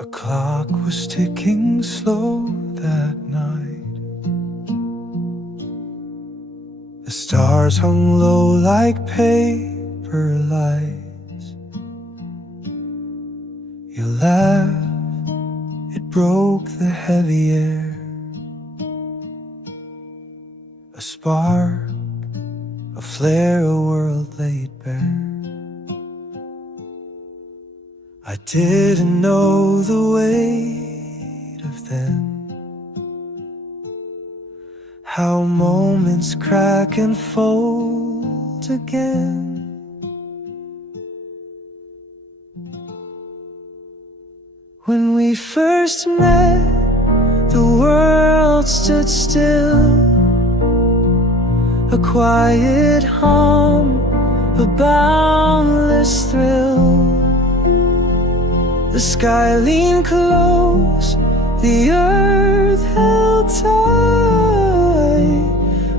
A clock was ticking slow that night. The stars hung low like paper lights. Your laugh, it broke the heavy air. A spark, a flare, a world laid bare. I didn't know the weight of them, how moments crack and fold again. When we first met, the world stood still. A quiet hum, a boundless thrill. The sky leaned close, the earth held tight.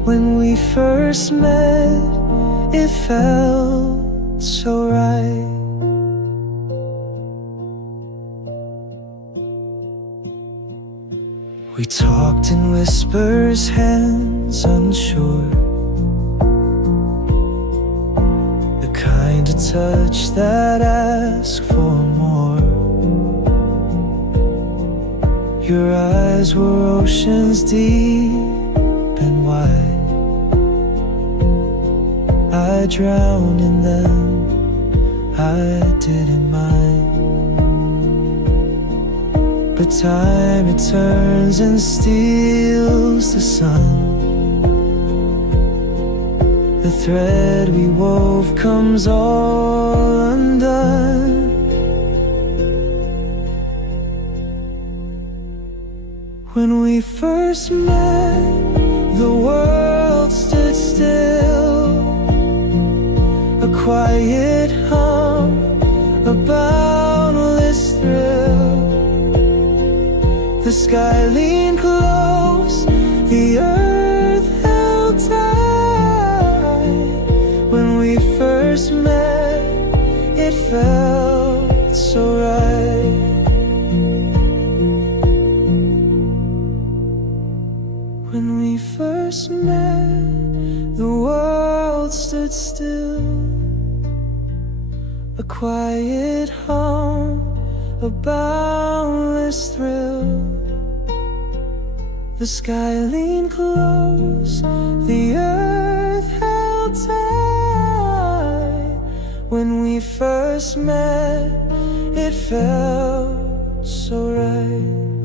When we first met, it felt so right. We talked in whispers, hands unsure. The kind of touch that asks for more. Your eyes were oceans deep and wide. I drowned in them, I didn't mind. But time, it turns and steals the sun. The thread we wove comes all undone. When we first met, the world stood still. A quiet hum, a boundless thrill. The sky leaned close, the earth held tight. When we first met, it felt so right. When we first met, the world stood still. A quiet hum, a boundless thrill. The sky leaned close, the earth held tight. When we first met, it felt so right.